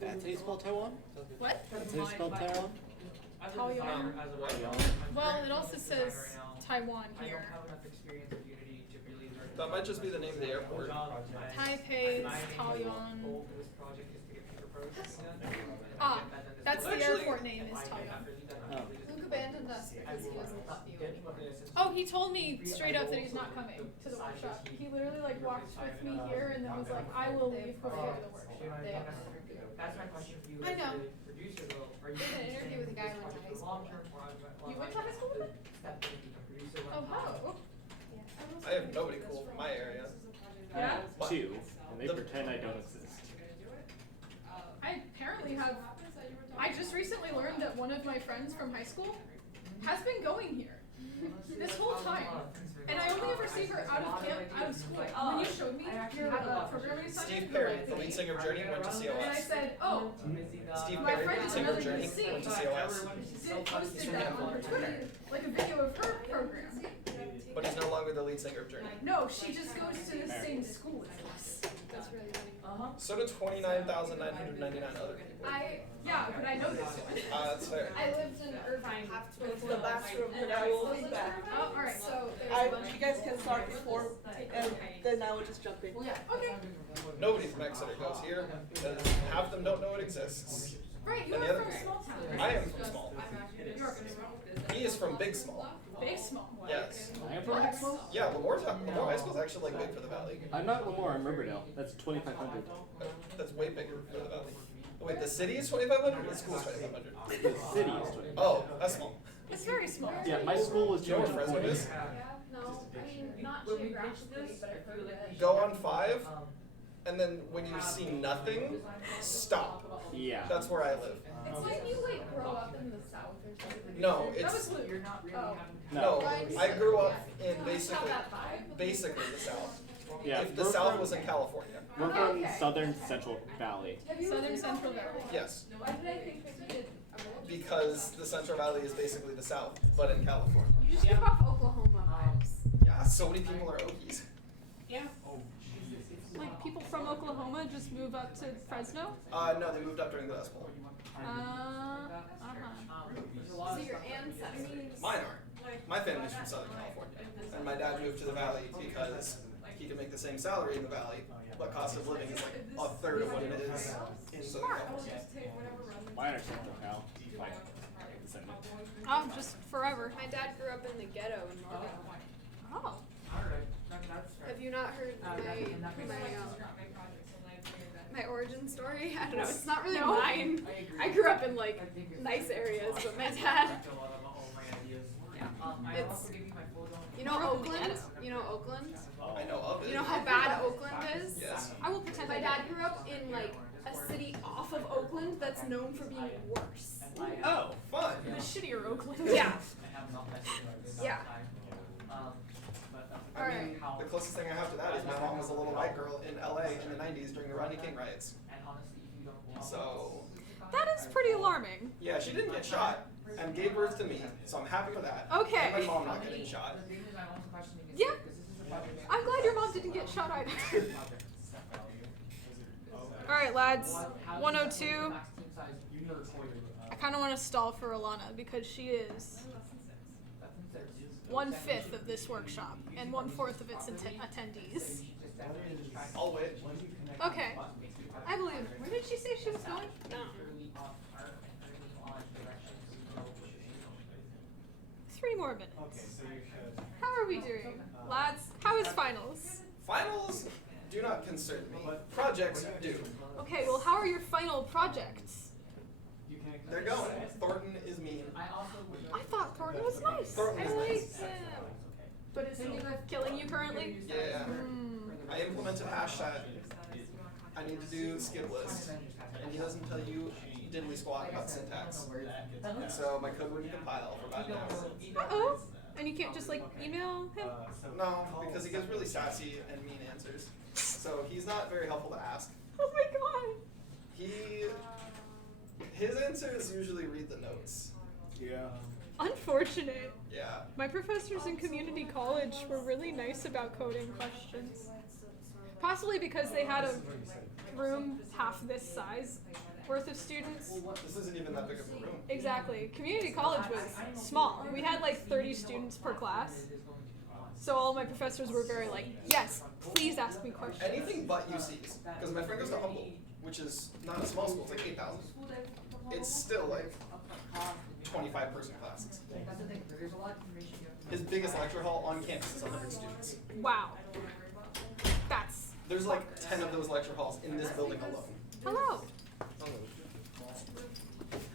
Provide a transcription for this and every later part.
That's how you spell Taiwan? What? That's how you spell Taiwan? Taoyuan. Well, it also says Taiwan here. That might just be the name of the airport. Taipei's Taoyuan. Ah, that's the Actually- airport name is Taoyuan. Oh. Luke abandoned us because he doesn't love you anymore. Oh, he told me straight up that he's not coming to the workshop. He literally like walked with me here and then was like, I will leave before the workshop. They have That's my question for you. I know. Producer though, are you did an interview with a guy I went to high school with. You went to high school with him? Oh, wow. I have nobody cool from my area. Yeah? But Two, and they the- pretend I don't exist. I apparently have. I just recently learned that one of my friends from high school has been going here this whole time, and I only ever see her out of camp, out of school. When you showed me your programming assignment, Steve you were Perry, like, the lead singer of Journey, went to and I COS. said, oh, Steve my Perry, friend lead is singer of another Journey, DC. went to COS. Did posted that on her Twitter, like a video of her program. But he's no longer the lead singer of Journey. No, she just goes to the same school as us. That's really funny. So do 29,999 other people. Yeah, but I know this one. That's fair. I lived in Irvine. It's the last room, but I will be back. Oh, alright. So You guys can start before, and then I will just jump in. Okay. Nobody from Exeter goes here, because half of them don't know it exists. Right, you And are the other- from a small town, right? I am from small. You are from small. He is from big small. Big small. Yes. I am from Exmo? Yeah, Lemoore High School is actually like big for the valley. I'm not Lemoore, I'm Riverdale. That's 2,500. That's way bigger for the valley. Wait, the city is 2,500 or the school is 2,500? The city is 2,500. Oh, that's small. It's very small. Yeah, my school was Do you know what Fresno 240. is? Yeah, no, I mean, not geographically, but I've heard of it. Go on 5, and then when you see nothing, stop. Yeah. That's where I live. It's like you like grow up in the south or something. No, That it's was Luke. Oh. no. I grew up in It's not basically that vibe. the south. Yeah, If the we're south from- was in California, We're from Okay. Southern Central Valley. Southern Central Valley. yes, Why did I think that you did? because the Central Valley is basically the south, but in California. You just give off Oklahoma vibes. Yeah, so many people are Okies. Like people from Oklahoma just move up to Fresno? No, they moved up during the Dust Bowl. So your ancestors. Mine are. My family's from Southern California, and my dad moved to the valley because he could make the same salary in the valley, but cost of living is like a third of what it is in Southern California. Mine are Central Cal. My descendant. Oh, just forever. My dad grew up in the ghetto in Norway. Oh. Have you not heard my origin story? I don't know. It's not really mine. I grew up in like nice areas, but my dad. It's you know Oakland. You know Oakland. I know of it. You know how bad Oakland is. Yes. I will pretend My I dad grew up in like a city off of Oakland that's known for being worse. Oh, fun. the shittier Oakland. Yeah. Yeah. I mean, the closest thing I have to that is my mom was a little white girl in LA in the 90s during the Rodney King riots. So, That is pretty alarming. yeah, she didn't get shot and gave birth to me, so I'm happy with that. Okay. And my mom not getting shot. Yeah. I'm glad your mom didn't get shot either. Alright, lads. 102. I kind of want to stall for Alana because she is 1/5 of this workshop and 1/4 of its attendees. I'll wait. Okay. I believe. Where did she say she was going? No. 3 more minutes. How are we doing? Lads, how is finals? Finals do not concern me. Projects do. Okay, well, how are your final projects? They're going. Thornton is mean. I thought Thornton was nice. Thornton I is liked nice. him. But is he killing you currently? Yeah. Hmm. I implemented hashtag. I need to do skid list. And he doesn't tell you diddly squat about syntax. So my code wouldn't compile for about an hour. Uh-oh. And you can't just, like, email him? No, because he gives really sassy and mean answers. So he's not very helpful to ask. Oh my god. His answers usually read the notes. Yeah. Unfortunate. Yeah. My professors in community college were really nice about coding questions. Possibly because they had a room half this size worth of students. This isn't even that big of a room. Exactly. Community college was small. We had like 30 students per class. So all my professors were very like, yes, please ask me questions. Anything but UCs. Because my friend goes to Humboldt, which is not a small school, it's like 8,000. It's still like 25-person classes. That's the thing, there's a lot of information you have to His biggest lecture hall on campus is 100 students. Wow. That's There's like 10 of those lecture halls in this building alone. hello.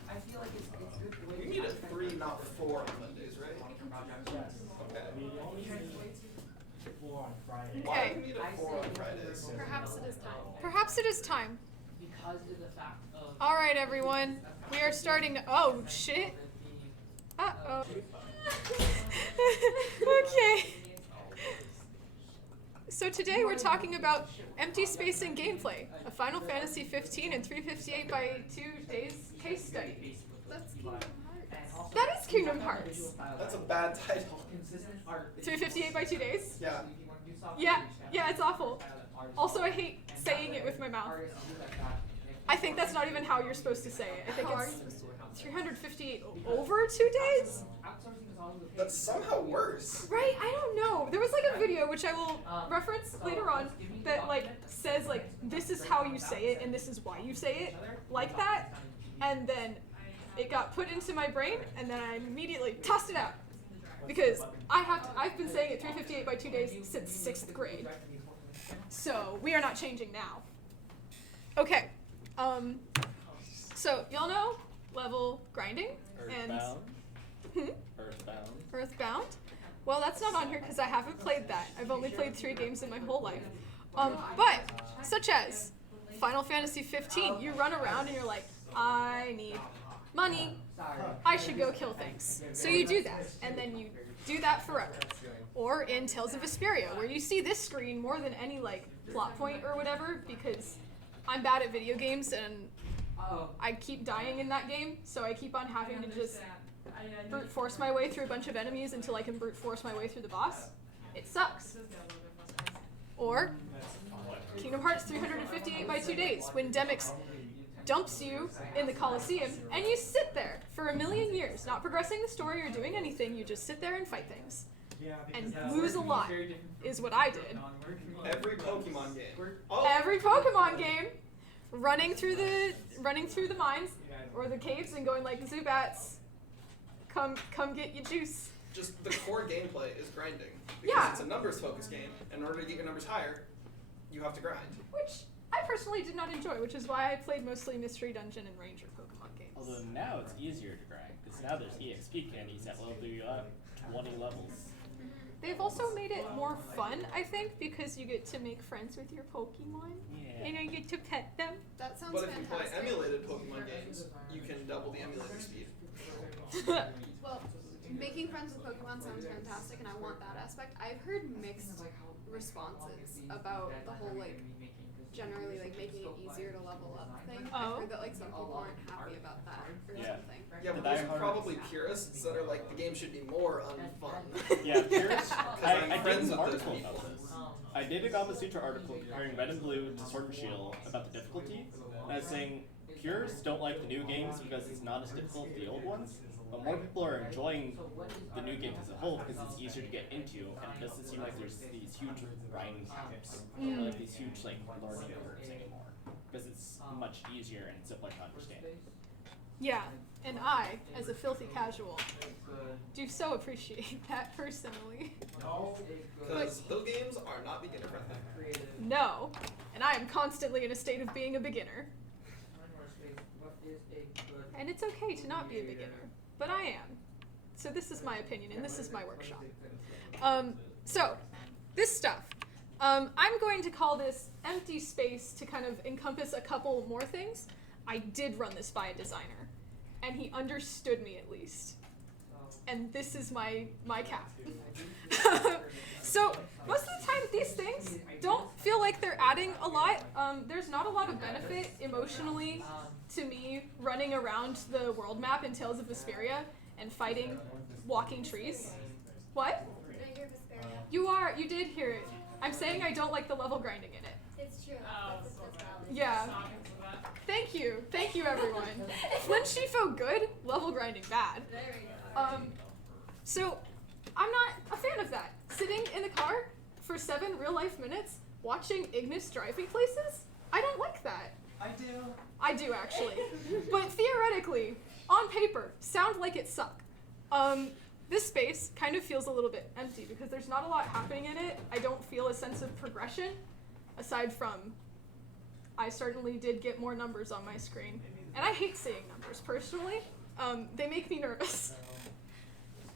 I feel like it's good the way We meet at 3, not 4 on Mondays, right? Okay. Why Okay. do we meet at 4 on Fridays? Perhaps it is time. Perhaps it is time. Because of the fact of All right, everyone. We are starting. Oh shit. Uh-oh. Okay. So today we're talking about empty space and gameplay, a Final Fantasy 15 and 358 by 2 days case study. That's Kingdom Hearts. That is Kingdom Hearts. That's a bad title. consistent art. 358 by 2 days? Yeah. Yeah, it's awful. Also, I hate saying it with my mouth. I think that's not even how you're supposed to say it. I think How are you it's supposed to do it? 358 over 2 days? That's somehow worse. Right? I don't know. There was like a video which I will reference later on that like says like this is how you say it and this is why you say it like that, and then it got put into my brain and then I immediately tossed it out because I've been saying it 358 by 2 days since 6th grade. So we are not changing now. Okay. So y'all know level grinding and Earthbound. Earthbound. Earthbound. Well, that's not on here because I haven't played that. I've only played 3 games in my whole life. But such as Final Fantasy 15, you run around and you're like, I need money. I should go kill things. So you do that, and then you do that forever. Or in Tales of Vesperia, where you see this screen more than any like plot point or whatever, because I'm bad at video games and I keep dying in that game, so I keep on having to just brute force my way through a bunch of enemies until I can brute force my way through the boss. It sucks. Or Kingdom Hearts 358 by 2 days, when Demyx dumps you in the Colosseum and you sit there for a million years, not progressing the story or doing anything, you just sit there and fight things. And lose a lot, is what I did. Every Pokemon game. Oh, Every Pokemon game, running through the mines or the caves and going like, Zubats, come get your juice. just the core gameplay is grinding. Because Yeah. it's a numbers focused game, and in order to get your numbers higher, you have to grind. Which I personally did not enjoy, which is why I played mostly Mystery Dungeon and Ranger Pokemon games. Although now it's easier to grind, because now there's EXP candies that level you up 20 levels. They've also made it more fun, I think, because you get to make friends with your Pokemon. Yeah. And you get to pet them. That sounds But if you play fantastic. emulated Pokemon games, you can double the emulator speed. Well, making friends with Pokemon sounds fantastic, and I want that aspect. I've heard mixed responses about the whole like generally like making it easier to level up thing. Oh. I've heard that like some people aren't happy about that or Yeah. something. Yeah, but The those are diehards. probably purists that are like, the game should be more unfun. Yeah, Purist, I'm I did friends an with those article people. about this. I did a Gama Sutra article comparing Red and Blue to Sword and Shield about the difficulty. And I was saying, purists don't like the new games because it's not as difficult as the old ones, but more people are enjoying the new games as a whole because it's easier to get into, and it doesn't seem like there's these huge grind times, or like these huge like learning curves anymore, because it's much easier and simpler to understand. Yeah, and I, as a filthy casual, do so appreciate that personally. Because those games are not beginner friendly. No, and I am constantly in a state of being a beginner. And it's okay to not be a beginner, but I am. So this is my opinion, and this is my workshop. So, this stuff. I'm going to call this empty space to kind of encompass a couple more things. I did run this by a designer, and he understood me at least. And this is my cap. So, most of the time these things don't feel like they're adding a lot. There's not a lot of benefit emotionally to me running around the world map in Tales of Vesperia and fighting walking trees. What? I hear Vesperia. You did hear it. I'm saying I don't like the level grinding in it. It's true. That's valid. Yeah. Thank you everyone. When she felt good, level grinding bad. So I'm not a fan of that. Sitting in the car for 7 real life minutes, watching Ignis driving places, I don't like that. I do actually. But theoretically, on paper, sound like it suck. This space kind of feels a little bit empty because there's not a lot happening in it. I don't feel a sense of progression, aside from I certainly did get more numbers on my screen. And I hate seeing numbers, personally. They make me nervous.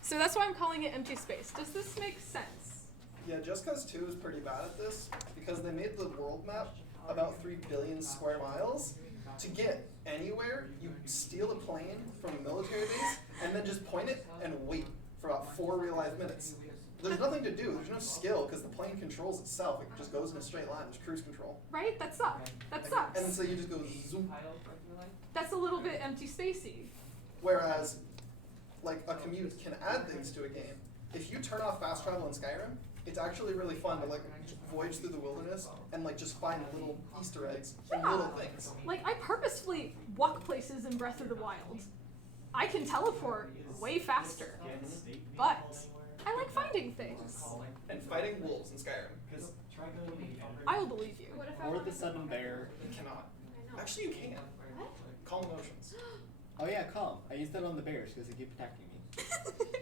So that's why I'm calling it empty space. Does this make sense? Yeah, Just Cause 2 is pretty bad at this because they made the world map about 3 billion square miles. To get anywhere, you steal a plane from a military base and then just point it and wait for about 4 real life minutes. There's nothing to do, there's no skill because the plane controls itself. It just goes in a straight line, there's cruise control. Right? That sucks. That sucks. And so you just go zoom. That's a little bit empty spacey. Whereas, like, a commute can add things to a game. If you turn off fast travel in Skyrim, it's actually really fun to, like, voyage through the wilderness and, like, just find little Easter eggs and little things. Like, I purposefully walk places in Breath of the Wild. I can teleport way faster. But I like finding things. And fighting wolves in Skyrim. I will believe you. What if I Or wanted the sudden bear. You cannot. I know. Actually, you can. What? Calm emotions. Oh yeah, calm. I use that on the bears because they keep attacking me.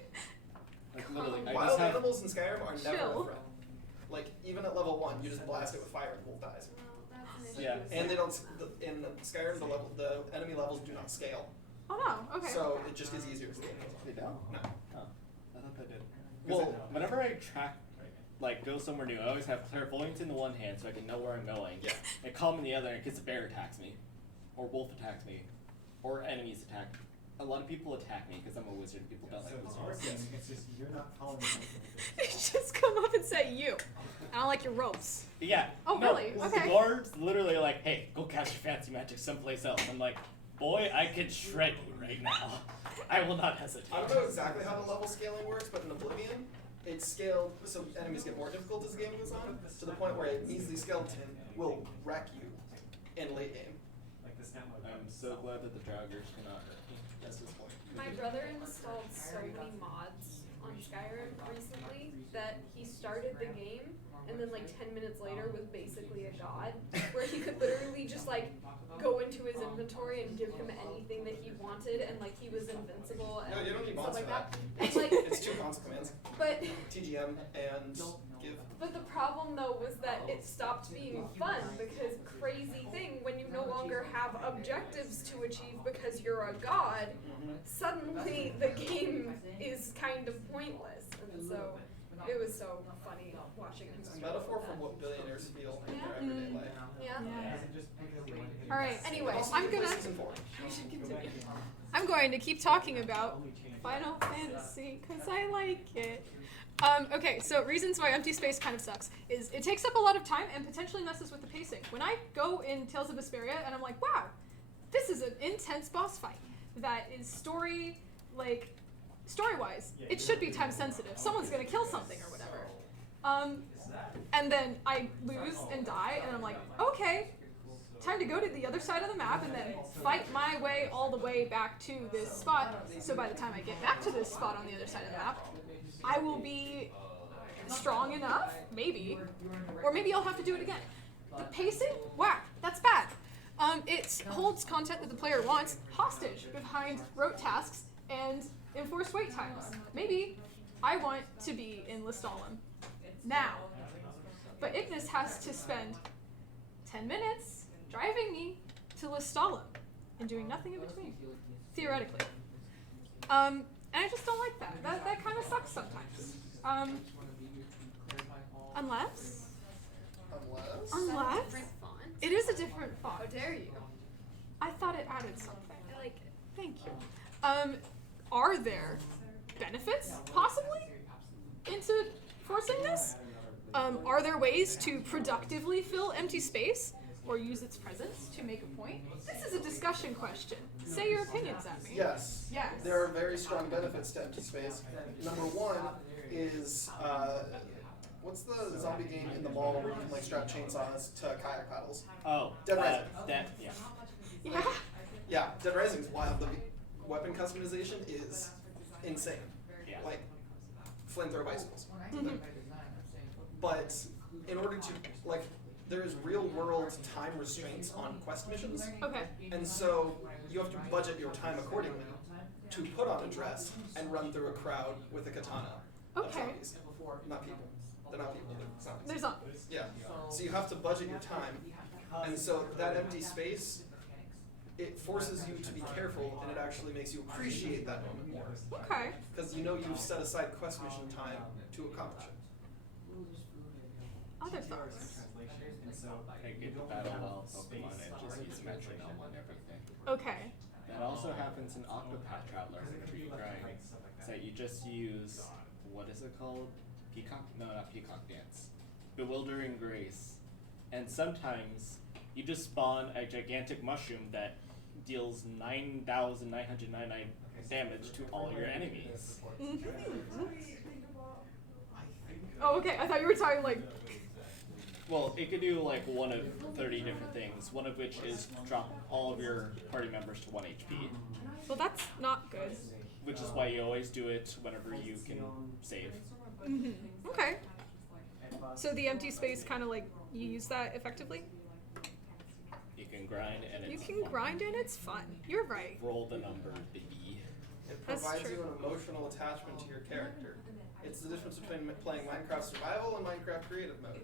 Like literally, I just Wild have. animals in Skyrim are never Chill. a threat. Like, even at level 1, you just blast it with fire and the wolf dies. Well, that's an Yeah. issue. And they don't, in Skyrim, the enemy levels do not scale. Oh no, okay. So it just gets easier as the game goes on. They don't? No. Oh, I thought they did. Well- Whenever I go somewhere new, I always have clairvoyance in the one hand so I can know where I'm going. Yeah. And calm in the other in case a bear attacks me, or wolf attacks me, or enemies attack me. A lot of people attack me because I'm a wizard. People don't like wizards. It's just you're not following They just come up and say, you. I don't like your ropes. Yeah. Oh, no, really? The Okay. guards literally are like, hey, go cast your fancy magic someplace else. I'm like, boy, I could shred you right now. I will not hesitate. I don't know exactly how the level scaling works, but in Oblivion, it's scaled so enemies get more difficult as the game goes on, to the point where a measly skeleton will wreck you in late game. I'm so glad that the Draugrs cannot hurt me. That's this point. My brother installed so many mods on Skyrim recently that he started the game and then like 10 minutes later was basically a god, where he could literally just like go into his inventory and give him anything that he wanted, and like he was invincible and No, you don't need stuff mods like for that. that. And like, It's 2 console commands. but TGM and give. But the problem though was that it stopped being fun because crazy thing, when you no longer have objectives to achieve because you're a god, suddenly the game is kind of pointless. And so it was so funny watching him It's a struggle metaphor with for that. what billionaires feel in their Yeah. everyday life. Yeah. All right. Anyway, Also, I'm you can play gonna- Season 4. You should continue. I'm going to keep talking about Final Fantasy because I like it. Okay, so reasons why empty space kind of sucks is it takes up a lot of time and potentially messes with the pacing. When I go in Tales of Vesperia and I'm like, wow, this is an intense boss fight that is story-wise, it should be time sensitive. Someone's gonna kill something or whatever. And then I lose and die and I'm like, okay, time to go to the other side of the map and then fight my way all the way back to this spot. So by the time I get back to this spot on the other side of the map, I will be strong enough, maybe, or maybe I'll have to do it again. The pacing, whack, that's bad. It holds content that the player wants hostage behind rote tasks and enforced wait times. Maybe I want to be in Lestallum now, but Ignis has to spend 10 minutes driving me to Lestallum and doing nothing in between, theoretically. And I just don't like that. That kind of sucks sometimes. Unless Different font. it is a different font. How dare you? I thought it added something. I like it. Thank you. Are there benefits, possibly, into forcing this? Are there ways to productively fill empty space or use its presence to make a point? This is a discussion question. Say your opinions at me. Yes. Yes. There are very strong benefits to empty space. Number 1 is what's the zombie game in the mall where you can like strap chainsaws to kayak paddles? Oh, Dead Rising. Yeah. Yeah. Yeah, Dead Rising's wild. The weapon customization is insane. Yeah. Like flamethrower bicycles. Mhm. But in order to like, there is real world time restraints on quest missions, Okay. and so you have to budget your time accordingly to put on a dress and run through a crowd with a katana of Okay. zombies. Not people. They're not people. They're zombies. There's zombies. Yeah. So you have to budget your time, and so that empty space, it forces you to be careful, and it actually makes you appreciate that moment more, Okay. because you know you've set aside quest mission time to accomplish it. Other thoughts? I get the battle while Pokemon and just use metronome on everything. Okay. That also happens in Octopath Traveler whenever you grind. So you just use, what is it called? Peacock? No, not Peacock Dance. Bewildering Grace. And sometimes you just spawn a gigantic mushroom that deals 9,999 damage to all your enemies. Mhm. Oh, okay. I thought you were talking like. Well, it could do like one of 30 different things, one of which is drop all of your party members to 1 HP, Well, that's not good. which is why you always do it whenever you can save. Mhm. Okay. So the empty space kind of like you use that effectively. You can grind and You it's can fun. grind and it's fun. You're right. Roll the number, baby. It That's provides true. you an emotional attachment to your character. It's the difference between playing Minecraft Survival and Minecraft Creative Mode.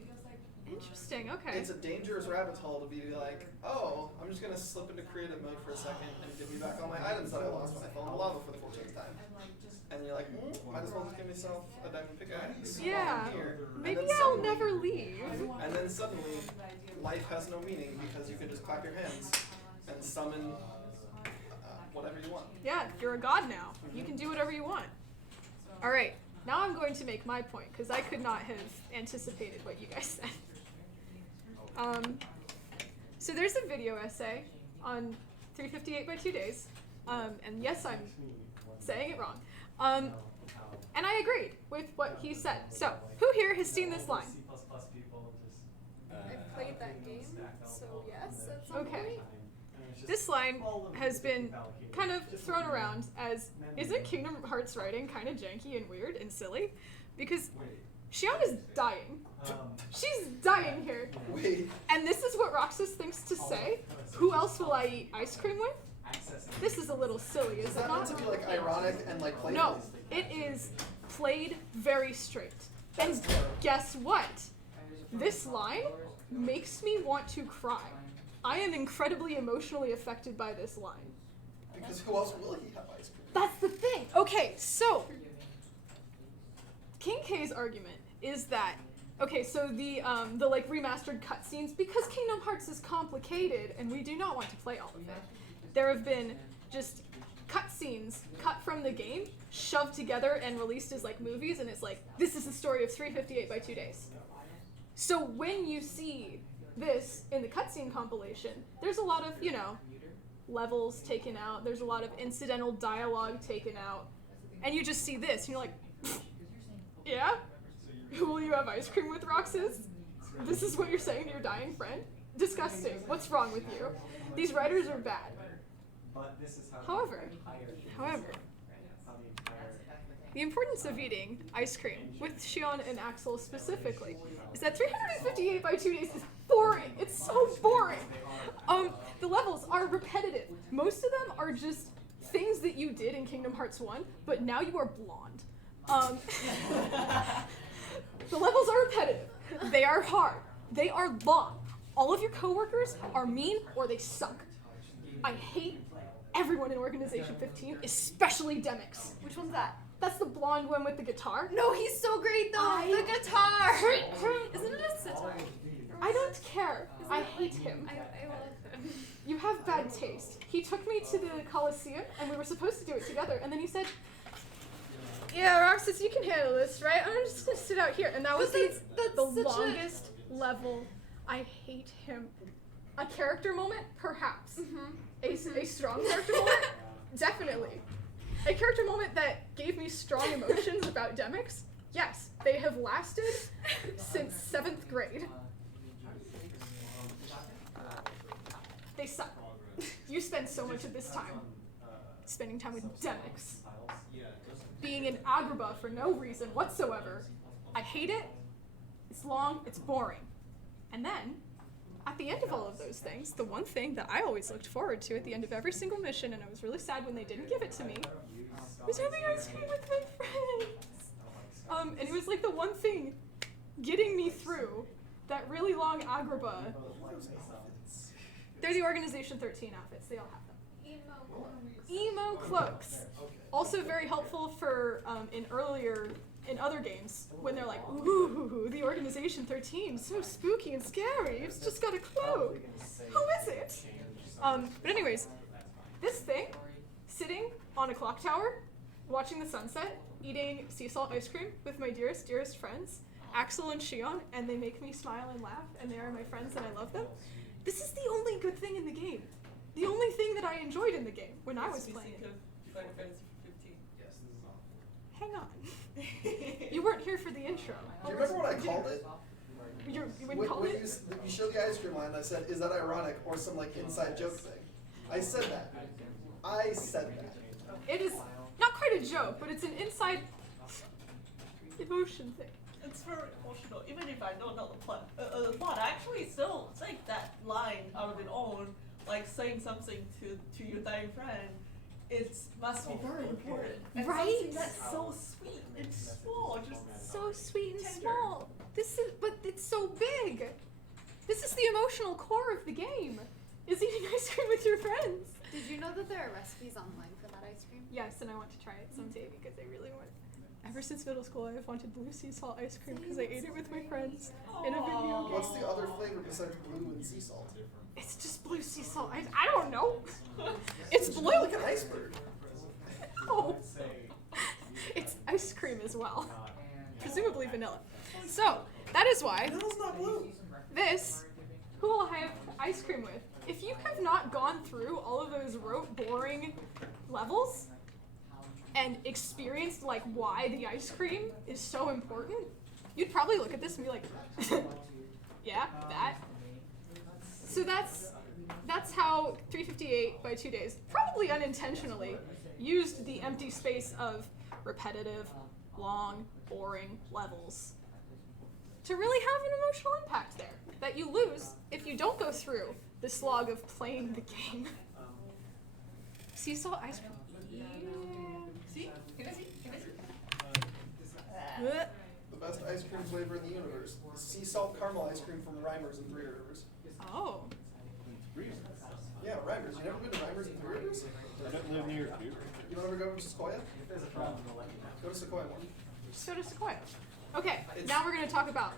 Interesting. Okay. It's a dangerous rabbit hole to be like, oh, I'm just gonna slip into creative mode for a second and give me back all my items that I lost when I fell in the lava for the 14th time. And you're like, might as well just give myself a diamond pickaxe. while Yeah. I'm here. And Maybe then I'll suddenly- never leave. And then suddenly, life has no meaning because you can just clap your hands and summon whatever you want. Yeah, you're a god now. You can do whatever you want. All right. Now I'm going to make my point because I could not have anticipated what you guys said. So there's a video essay on 358 by 2 days, and yes, I'm saying it wrong. And I agreed with what he said. So who here has seen this line? I've played that game, so yes, at some Okay. point. This line has been kind of thrown around as, isn't Kingdom Hearts writing kind of janky and weird and silly? Because Xion is dying. She's dying here. Wait, And this is what Roxas thinks to say. Who else will I eat ice cream with? This is a little silly, is is it that meant not? to be like ironic and like playful? No, it is played very straight. And That's terrible. guess what? This line makes me want to cry. I am incredibly emotionally affected by this line. Because who else will he have ice cream? That's the thing. Okay, so King K's argument is that so the like remastered cutscenes, because Kingdom Hearts is complicated and we do not want to play all of it. There have been just cutscenes cut from the game, shoved together and released as like movies, and it's like this is the story of 358 by 2 days. So when you see this in the cutscene compilation, there's a lot of, levels taken out, there's a lot of incidental dialogue taken out, and you just see this, and you're like, yeah? Will you have ice cream with, Roxas? This is what you're saying to your dying friend? Disgusting. What's wrong with you? These writers are bad. However, the importance of eating ice cream with Xion and Axel specifically is that 358 by 2 days is boring. It's so boring. The levels are repetitive. Most of them are just things that you did in Kingdom Hearts 1, but now you are blonde. The levels are repetitive. They are hard. They are long. All of your coworkers are mean or they suck. I hate everyone in Organization 15, especially Demix. Which one's that? That's the blonde one with the guitar. No, he's so great though. The guitar. Isn't it a sitar? I don't care. I hate him. I love him. You have bad taste. He took me to the Coliseum, and we were supposed to do it together, and then he said, yeah, Roxas, you can handle this, right? I'm just gonna sit out here. And that was But that's the such longest level. I hate him. A character moment? Perhaps. A strong character moment? Definitely. A character moment that gave me strong emotions about Demix? Yes, they have lasted since 7th grade. They suck. You spend so much of this time spending time with Demix. Being in Agrabah for no reason whatsoever. I hate it. It's long, it's boring. And then, at the end of all of those things, the one thing that I always looked forward to at the end of every single mission, and I was really sad when they didn't give it to me, was having ice cream with my friends. And it was like the one thing getting me through that really long Agrabah. They're the Organization 13 outfits. They all have them. Emo cloaks. Also very helpful for in other games when they're like, ooh, the Organization 13, so spooky and scary. It's just got a cloak. Who is it? But anyways, this thing, sitting on a clock tower, watching the sunset, eating sea salt ice cream with my dearest friends, Axel and Shion, and they make me smile and laugh, and they are my friends and I love them. This is the only good thing in the game. The only thing that I enjoyed in the game when I was playing it. Final Fantasy 15. Hang on. You weren't here for the intro. Do you remember what I called it? You When, wouldn't call when it? you showed the ice cream line, I said, is that ironic or some like inside joke thing? I said that. I said that. It is not quite a joke, but it's an inside emotion thing. It's very emotional, even if I don't know the plot. I actually still think that line out of its own, like saying something to your dying friend, it must be very important. And Right? something that's so sweet and small, just So sweet and tender. small. But it's so big. This is the emotional core of the game. Is eating ice cream with your friends. Did you know that there are recipes online for that ice cream? Yes, and I want to try it someday because I really want. Ever since middle school, I've wanted blue sea salt ice cream because I ate it with my friends in a video game. What's the other flavor besides blue and sea salt? It's just blue sea salt ice. I don't know. It's blue. Like an iceberg. No. It's ice cream as well. Presumably vanilla. So, that is why Vanilla's not blue. this, who will I have ice cream with? If you have not gone through all of those rote, boring levels and experienced like why the ice cream is so important, you'd probably look at this and be like, yeah, that. So that's how 358 by 2 days, probably unintentionally, used the empty space of repetitive, long, boring levels to really have an emotional impact there that you lose if you don't go through the slog of playing the game. Sea salt ice cream. Yeah. see? Can I see? The best ice cream flavor in the universe. Sea salt caramel ice cream from Reimers and Three Rivers. Oh. Yeah, Reimers. You never been to Reimers and Three Rivers? I don't live near you. You don't ever go to Sequoia? Go to Sequoia one. So does Sequoia. Okay, It's- now we're gonna talk about.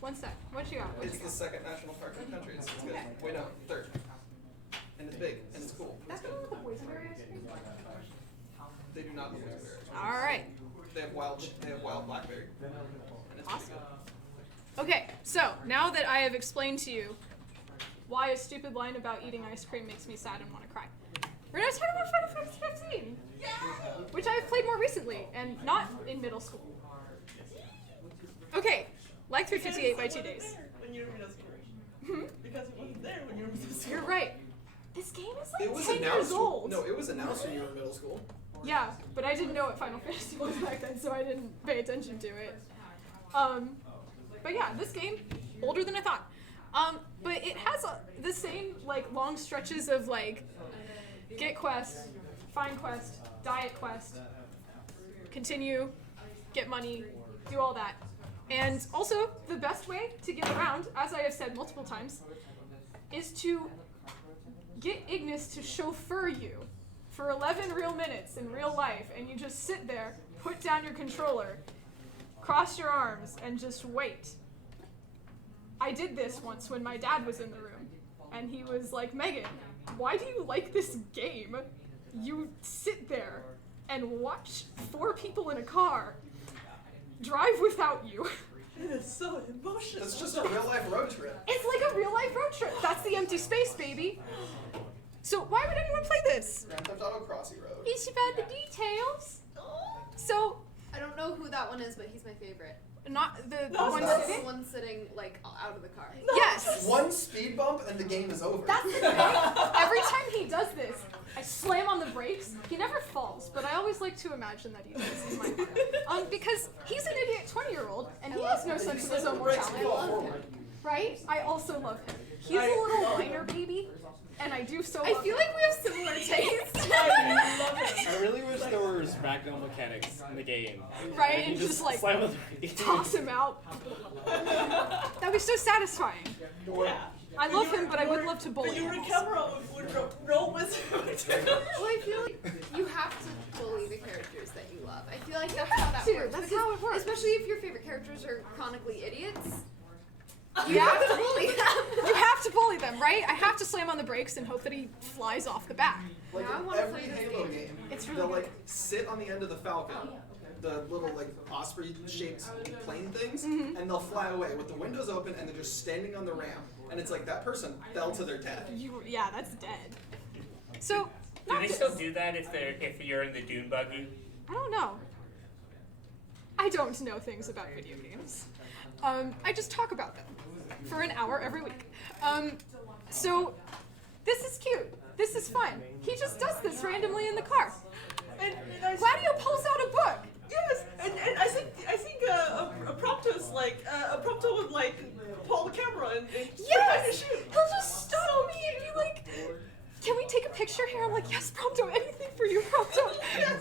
One sec. What you got? What It's you the got? second national park in the country. It's good. Okay. Wait, no, third. And it's big and it's cool. That's the one with the boysenberry ice cream. They do not do boysenberry. All right. They have wild blackberry. And it's Awesome. pretty good. Okay, so now that I have explained to you why a stupid line about eating ice cream makes me sad and want to cry, we're gonna talk about Final Fantasy 15, which I have played more recently and not in middle school. Okay, like 358 by 2 days. When you're in middle school. Hmm? Because it wasn't there when you were in middle school. You're right. This game is It like was 10 years announced. old. No, it was announced when you were in middle school. Yeah, but I didn't know what Final Fantasy was back then, so I didn't pay attention to it. But yeah, this game, older than I thought. But it has the same like long stretches of like get quest, find quest, diet quest, continue, get money, do all that. And also, the best way to get around, as I have said multiple times, is to get Ignis to chauffeur you for 11 real minutes in real life, and you just sit there, put down your controller, cross your arms, and just wait. I did this once when my dad was in the room, and he was like, Megan, why do you like this game? You sit there and watch 4 people in a car drive without you. It is so emotional. It's just a real life road trip. It's like a real life road trip. That's the empty space, baby. So why would anyone play this? Grand Theft Auto Crossy Road. It's about the details. So I don't know who that one is, but he's my favorite. Not the No, one that's- sitting? The one sitting like out of the car. Yes. One speed bump and the game is over. That's the thing. Every time he does this, I slam on the brakes. He never falls, but I always like to imagine that he does in my heart. Because he's an idiot 20-year-old, and he has no sense of his own Brakes mortality. fall forward. Right? I also love him. He's a little whiner baby, and I do so I love feel him. like we have similar tastes. I love it. I really wish there was ragdoll mechanics in the game. Right? Like, you And just like slam with the toss him out. That'd be so satisfying. Yeah. I love him, but I would love to bully But you him. were camera would roll with him. Well, I feel like you have to bully the characters that you love. I feel like that's how that to. works. That's because how it works. Especially if your favorite characters are chronically idiots. You have to bully them. You have to bully them, right? I have to slam on the brakes and hope that he flies off the back. Like Now I in wanna every play this Halo game. game, It's really they'll good. like sit on the end of the Falcon, the little like osprey-shaped plane things, Mm-hmm. and they'll fly away with the windows open and they're just standing on the ramp. And it's like that person fell to their death. Yeah, that's dead. So, Do they Noctis, still do that if you're in the dune buggy? I don't know. I don't know things about video games. I just talk about them for an hour every week. So, this is cute. This is fun. He just does this randomly in the car. And I Gladio pulls out a book. Yes, and I think a Prompto's like a Prompto would like pull the camera and try to Yes! shoot. He'll just stop me and be like, can we take a picture here? I'm like, yes, Prompto, anything for you, Prompto. Yes.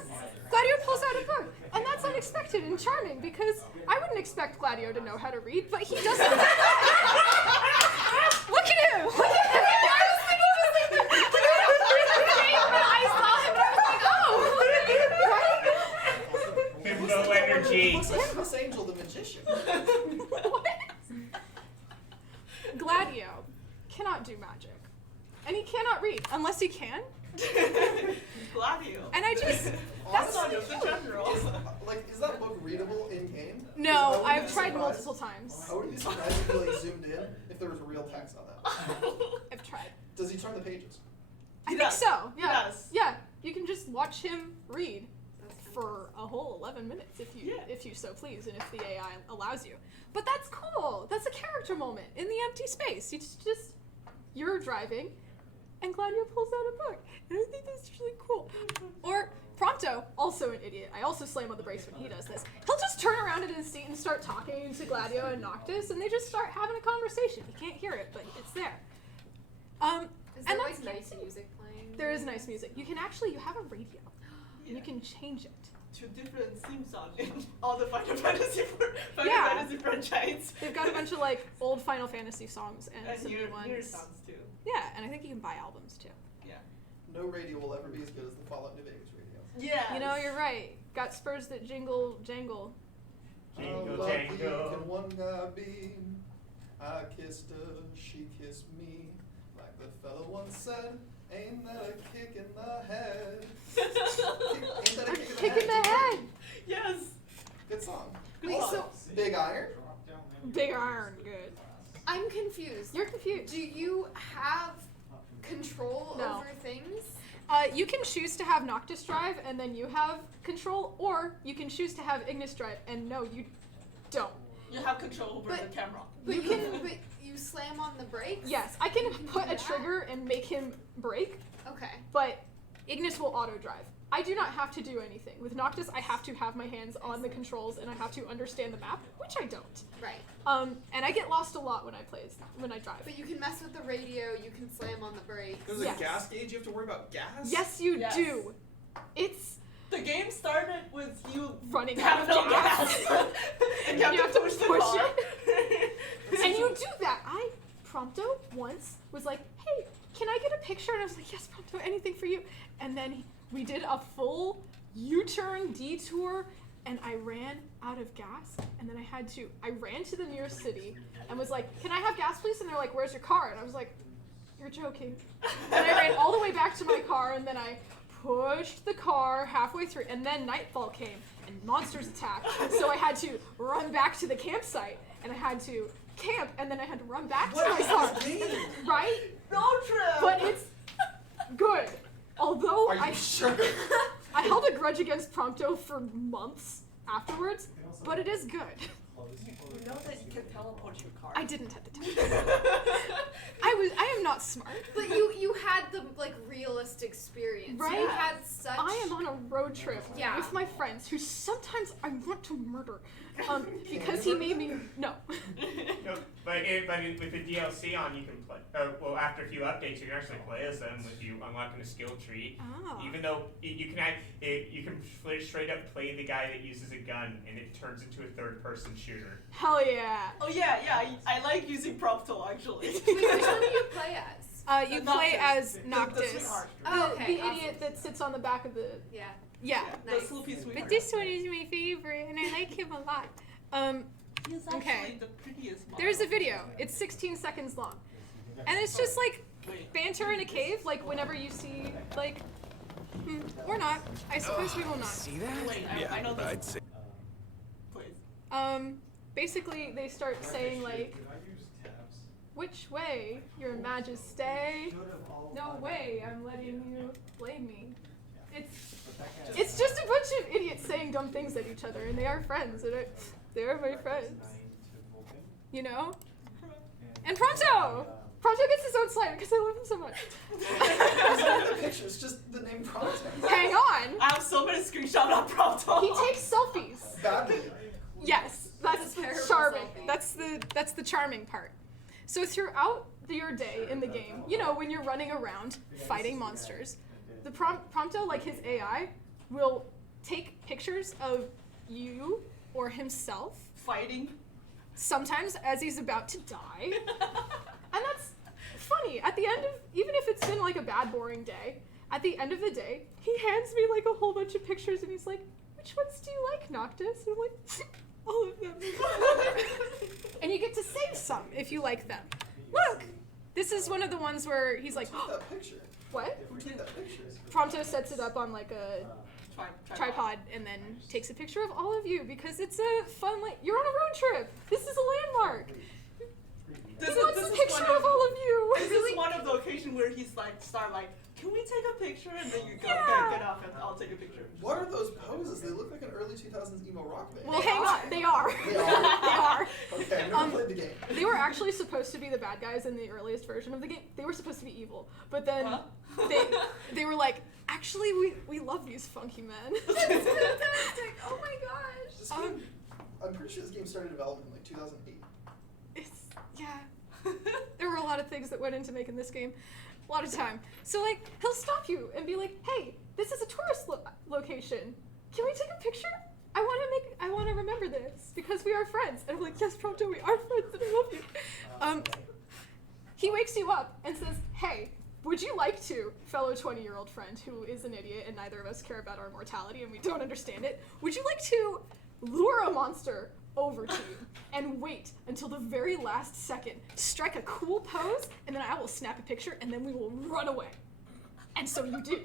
Gladio pulls out a book, and that's unexpected and charming because I wouldn't expect Gladio to know how to read, but he doesn't. Look at him! Look at him! I was thinking the same thing. I saw him and I was like, oh! No energy. Looks like Chris Angel the magician. What? Gladio cannot do magic, and he cannot read unless he can. Gladio. And I just that's Son of the general. Is that book readable in game? no. I've tried multiple times. I wouldn't be surprised if you like zoomed in if there was real text on that. I've tried. Does he turn the pages? I He think does. so. He Yeah. does. Yeah. You can just watch him read That's for a whole 11 minutes Yeah. if you so please, and if the AI allows you. But that's cool. That's a character moment in the empty space. You're driving, and Gladio pulls out a book, and I think that's really cool. Or Prompto, also an idiot. I also slam on the brakes when he does this. He'll just turn around in his seat and start talking to Gladio and Noctis, and they just start having a conversation. You can't hear it, but it's there. Is And there that's like nice music playing? There is nice music. You have a radio. You can change it. Two different theme songs in all the Final Fantasy Yeah. Fantasy franchise. They've got a bunch of like old Final Fantasy songs and And some new newer ones. songs too. Yeah, and I think you can buy albums too. Yeah. No radio will ever be as good as the Fallout New Vegas radio. Yeah. You know, you're right. Got spurs that jingle, jangle. Jingle, How lucky jangle. can one guy be? I kissed her, she kissed me. Like the fella once said, ain't that a kick in the head? Ain't that a kick Kick in the head. Yes. Good song. Good Wait, song. so Big Iron? Big iron, good. I'm confused. You're confused. Do you have control No. over things? You can choose to have Noctis drive and then you have control, or you can choose to have Ignis drive and no, you don't. You have control over But- the camera. But You you can- but you slam on the brakes? Yes, I can put a trigger and make him brake, Okay. but Ignis will auto drive. I do not have to do anything. With Noctis, I have to have my hands on the controls and I have to understand the map, which I don't. Right. And I get lost a lot when I drive. But you can mess with the radio, you can slam on the brakes. There's Yes. a gas gauge, you have to worry about gas? Yes, you Yes. do. It's The game started with you running out have of no gas. gas. And you have to push the car. And you do that. Prompto once was like, hey, can I get a picture? And I was like, yes, Prompto, anything for you. And then we did a full U-turn detour and I ran out of gas. And then I ran to the nearest city and was like, can I have gas, please? And they're like, where's your car? And I was like, you're joking. And I ran all the way back to my car and then I pushed the car halfway through and then nightfall came and monsters attacked. So I had to run back to the campsite and I had to camp and then I had to run back to my car. Right? Road trip. But it's good. Although Are you sure? I held a grudge against Prompto for months afterwards, but it is good. You know that you can teleport your car. I didn't at the time. I am not smart. But you had the like realist experience. Right? You had such. I am on a road trip Yeah. with my friends who sometimes I want to murder, because he made me no. No, but with the DLC on, you can play. Well, after a few updates, you can actually play as them with you unlocking a skill tree. Ah. Even though you can straight up play the guy that uses a gun, and it turns into a third-person shooter. Hell yeah. Oh yeah, I like using Prompto actually. Wait, which one do you play as? You The play Noctis. as Noctis, The sweetheart. Oh, okay, the awesome. idiot that sits on the back of the Yeah. yeah. The Nice. Sloopy sweetheart. But this one is my favorite, and I like him a lot. He's okay. actually the prettiest model. There's a video. It's 16 seconds long, and it's just like Wait. banter in a cave. Like whenever you see like, or not. I suppose we will not. See that? Wait, I know this. Please. Basically they start saying like, which way, your majesty? No way, I'm letting you blame me. It's just a bunch of idiots saying dumb things at each other, and they are friends, and they are my friends. You know? And Pronto! Pronto gets his own slide because I love him so much. It's not the picture, it's just the name Pronto. Hang on! I have so many screenshots of Prompto. He takes selfies. Badly. Yes, that's It's a terrible charming. selfie. That's the charming part. So throughout your day in the game, you know, when you're running around fighting monsters, the Prompto, like his AI, will take pictures of you or himself, Fighting. sometimes as he's about to die. And that's funny. At the end of, even if it's been like a bad, boring day, at the end of the day, he hands me like a whole bunch of pictures and he's like, which ones do you like, Noctis? And I'm like, all of them. And you get to save some if you like them. Look, this is one of the ones where he's like, Who took that picture? what? Who took that picture? Prompto sets it up on like a tripod and then takes a picture of all of you because it's a fun, you're on a road trip. This is a landmark. He wants a picture of all of you. This is one of the occasions where he's like, can we take a picture? And then you go, Yeah. get off and I'll take a picture. What are those poses? They look like an early 2000s emo rock band. Well, hang on. They are. They are? They are. Okay, I've never played the game. They were actually supposed to be the bad guys in the earliest version of the game. They were supposed to be evil, but then Huh? they were like, actually, we love these funky men. That's fantastic. Oh my gosh. This game, I'm pretty sure this game started development in like 2008. It's yeah. There were a lot of things that went into making this game. A lot of time. So like, he'll stop you and be like, hey, this is a tourist location. Can we take a picture? I want to remember this because we are friends. And I'm like, yes, Prompto, we are friends and I love you. He wakes you up and says, hey, would you like to, fellow 20-year-old friend who is an idiot and neither of us care about our mortality and we don't understand it, would you like to lure a monster over to you and wait until the very last second, strike a cool pose, and then I will snap a picture and then we will run away. And so you do.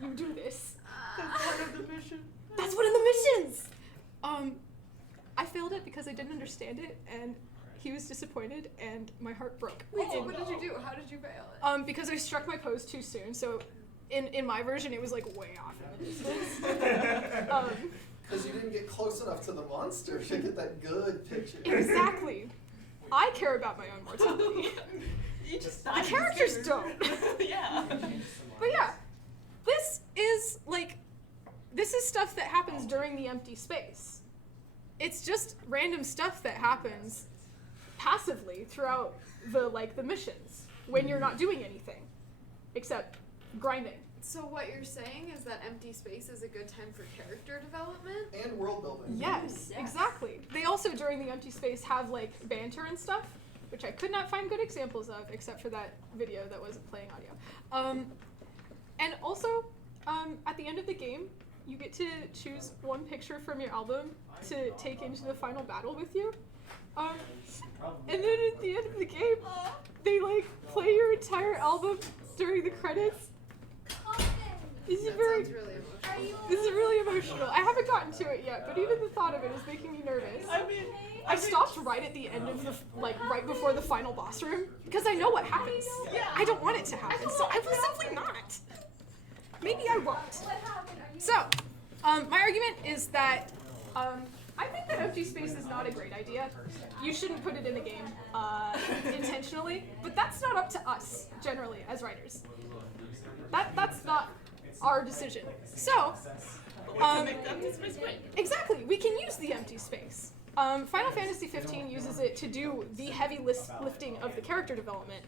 You do this. That's one of the missions. That's one of the missions! I failed it because I didn't understand it and he was disappointed and my heart broke. Wait, so Oh, what did no. you do? How did you fail it? Because I struck my pose too soon, so in my version it was like way off in the distance. Because you didn't get close enough to the monster to get that good picture. Exactly. I care about my own mortality. You just The died. characters don't. Yeah. But yeah, this is stuff that happens during the empty space. It's just random stuff that happens passively throughout the missions when you're not doing anything except grinding. So what you're saying is that empty space is a good time for character development? And world building. Yes, Yes. exactly. They also during the empty space have like banter and stuff, which I could not find good examples of except for that video that wasn't playing audio. And also, at the end of the game, you get to choose one picture from your album to take into the final battle with you. And then at the end of the game, they like play your entire album during the credits. This is That very, sounds really emotional. this is really emotional. I haven't gotten to it yet, but even the thought of it is making me nervous. I stopped right at the end of the, right before the final boss room, because I know what happens. I don't want it to happen, so I will simply not. Maybe I won't. So, my argument is that I think that empty space is not a great idea. You shouldn't put it in the game intentionally, but that's not up to us generally as writers. That's not our decision. So, But we can make the empty space great. exactly, we can use the empty space. Final Fantasy 15 uses it to do the heavy lifting of the character development.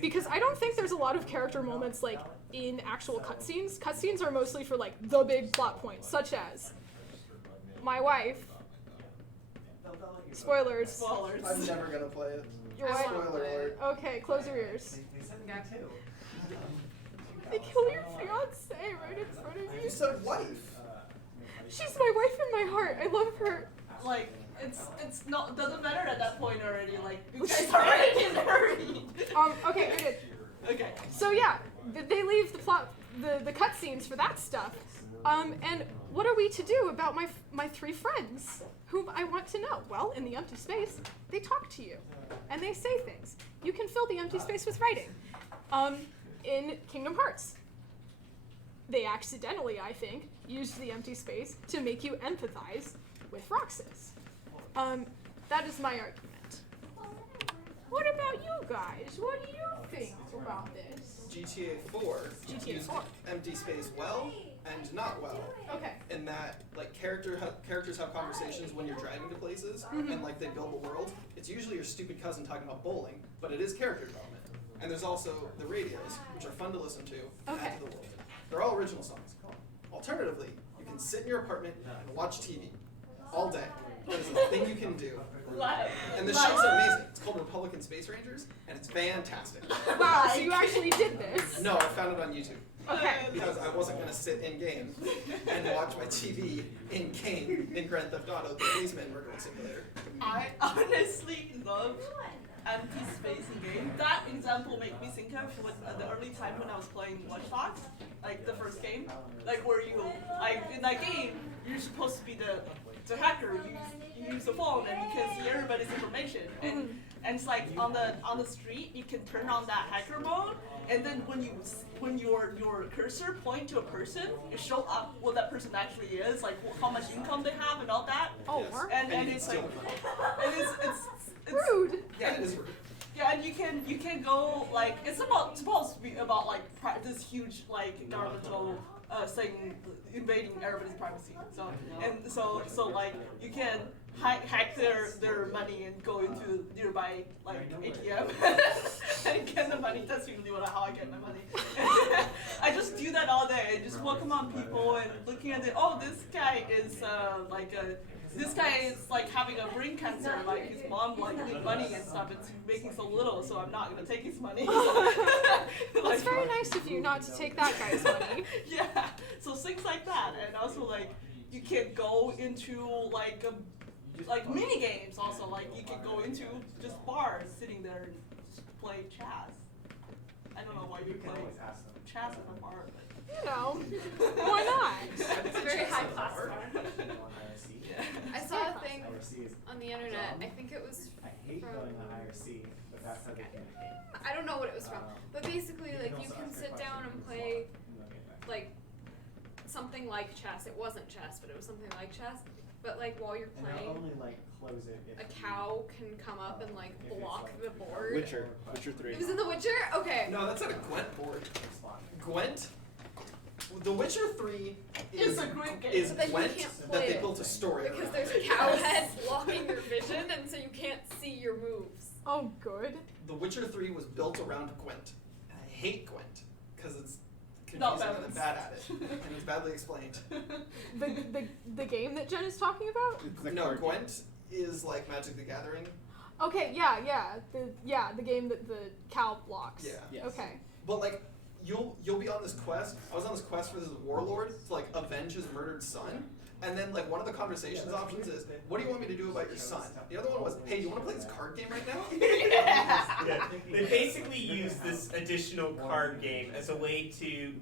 Because I don't think there's a lot of character moments like in actual cutscenes. Cutscenes are mostly for like the big plot points, such as my wife. Spoilers. Spoilers. I'm never gonna play it. Your I wife. wanna Spoiler play alert. Okay, close your ears. That too. They kill your fiance right in front of You you. said wife. She's my wife in my heart. I love her. Like, it's not, doesn't matter at that point already, like, you guys are already married. Okay, you're good. Okay. So yeah, they leave the plot, the cutscenes for that stuff. And what are we to do about my three friends whom I want to know? Well, in the empty space, they talk to you, and they say things. You can fill the empty space with writing. In Kingdom Hearts, they accidentally, I think, used the empty space to make you empathize with Roxas. That is my argument. What about you guys? What do you think about this? GTA 4 GTA used 4. empty space well and not well. Okay. In that, like, characters have conversations when you're driving to places, and like they build a world. It's usually your stupid cousin talking about bowling, but it is character development. And there's also the radios, which are fun to listen to and add to the world. They're all original songs. Alternatively, you can sit in your apartment and watch TV all day. That is a thing you can do. Live. And the shows are amazing. It's called Republican Space Rangers, and it's fantastic. Wow, so you actually did this. No, I found it on YouTube. Okay. Because I wasn't going to sit in game and watch my TV in game in Grand Theft Auto, the Policeman Murdering Simulator. I honestly love empty space in game. That example made me think of when, the early time when I was playing Watch Dogs, like the first game, like where you, like in that game, you're supposed to be the hacker. You use the phone and you can see everybody's information. And it's like on the street, you can turn on that hacker mode, and then when your cursor point to a person, it show up what that person actually is, like how much income they have and all that. Oh, Yes. work. And And you it's can like, steal it's Rude. Yeah, it is rude. yeah, and you can go like it's supposed to be about like this huge like governmental thing invading everybody's privacy. So like you can hack their money and go into nearby like ATM and get the money. That's usually how I get my money. I just do that all day. Just welcome on people and looking at it. Oh, this guy is this guy is like having a brain cancer, like his mom like needs money and stuff, and he's making so little, so I'm not gonna take his money. It's very nice of you not to take that guy's money. Yeah, so things like that, and also like you can go into like mini games. Also, like you can go into just bars, sitting there and just play chess. I don't know why you play chess in a bar, but You know, why not? It's a very high class bar. yeah. I saw a thing on the internet. I think it was I hate from. going to IRC, but that's how they communicate. I don't know what it was from, but basically, like you can sit down and play like something like chess. It wasn't chess, but it was something like chess. But like while you're And they'll playing, only like close it if a cow can come up and like block the board. Witcher 3. It was in The Witcher. Okay. No, that's not a Gwent board. Gwent? The Witcher 3 It's a great game. is But then you Gwent can't that play they it built a story Because around. there's a cow head blocking your vision, and so you can't see your moves. Oh, good. The Witcher 3 was built around Gwent. And I hate Gwent because it's Not confusing and I'm balanced. bad at it. And it's badly explained. The game that Jen is talking about? No, Gwent is like Magic the Gathering. Okay, yeah, the game that the cow blocks. Yeah. Yes. Okay. But like you'll be on this quest. I was on this quest for this warlord to like avenge his murdered son. And then like one of the conversations options is, what do you want me to do about your son? The other one was, hey, you want to play this card game right now? Yeah, they basically use this additional card game as a way to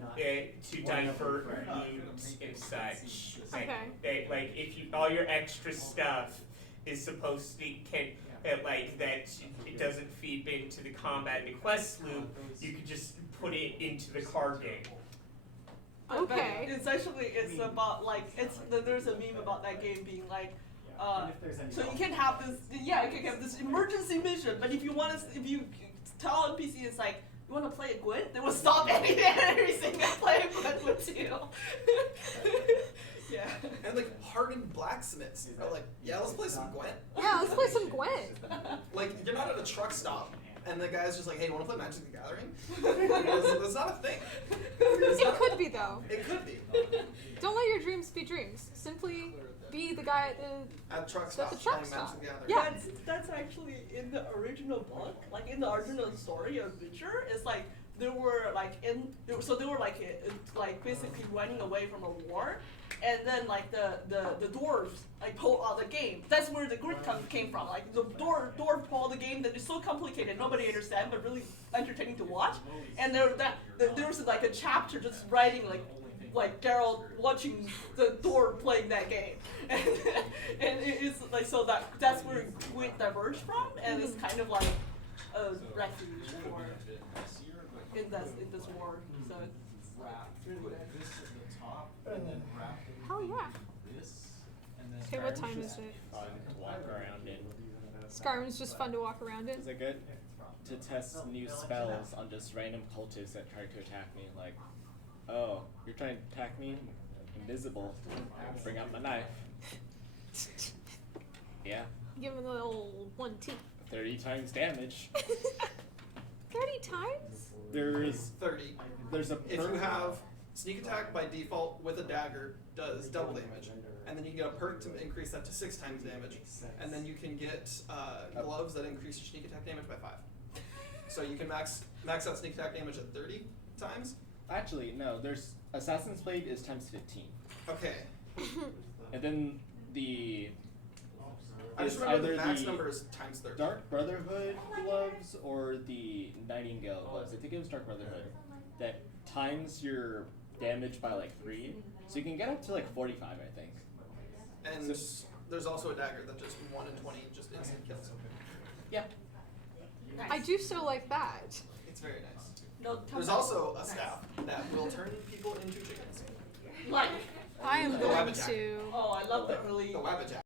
divert loot and such. Okay. Like if you all your extra stuff is supposed to like that it doesn't feed into the combat and the quest loop, you could just put it into the card game. Okay. Essentially, it's about like there's a meme about that game being like, And if there's any so you can have this, yeah, you can have this emergency mission, but if you tell NPC it's like you want to play a Gwent, they will stop everything and play a Gwent with you. Yeah. And like hardened blacksmiths are like, yeah, let's play some Gwent. Yeah, let's play some Gwent. Like, you're not at a truck stop, and the guy's just like, hey, you wanna play Magic the Gathering? That's not a thing. It could be though. It could be. Don't let your dreams be dreams. Simply be the guy at the. At truck At stops the truck playing stop. Magic the Gathering. Yeah. That's actually in the original book, like in the original story of Witcher. It's like they were like basically running away from a war, and then like the dwarves like pulled out the game. That's where the grid came from. Like the dwarf pulled the game that is so complicated nobody understands, but really entertaining to watch. And there was like a chapter just writing like Geralt watching the dwarf playing that game, and it's like so that's where Gwent diverged from, and it's kind of like a refuge for in this war. So it's really Hell yeah. Okay, what time is it? Fun to walk around in. Skyrim's just fun to walk around in. Is it good to test new spells on just random cultists that try to attack me? Like, oh, you're trying to attack me? Invisible. Bring out my knife. Yeah. Give him a little 1T. 30 times damage. 30 times? There's 30. a If you perk. have sneak attack by default with a dagger does double damage, and then you get a perk to increase that to 6 times damage, and then you can get gloves that increase your sneak attack damage by 5. So you can max out sneak attack damage at 30 times. Actually, no. There's Assassin's Blade is times 15, Okay. and then the I just it's remember the either max the number is times 30. Dark Brotherhood gloves or the Nightingale gloves. I think it was Dark Brotherhood that times your damage by like 3, so you can get up to like 45, I think. And there's also a dagger that just 1 in 20 just instant kills. Yeah. I do so like that. It's very nice. no. There's also a staff that will turn people into chickens. like I am The going Wabbit Jack. to. oh, I love the early. The Wabbit Jack.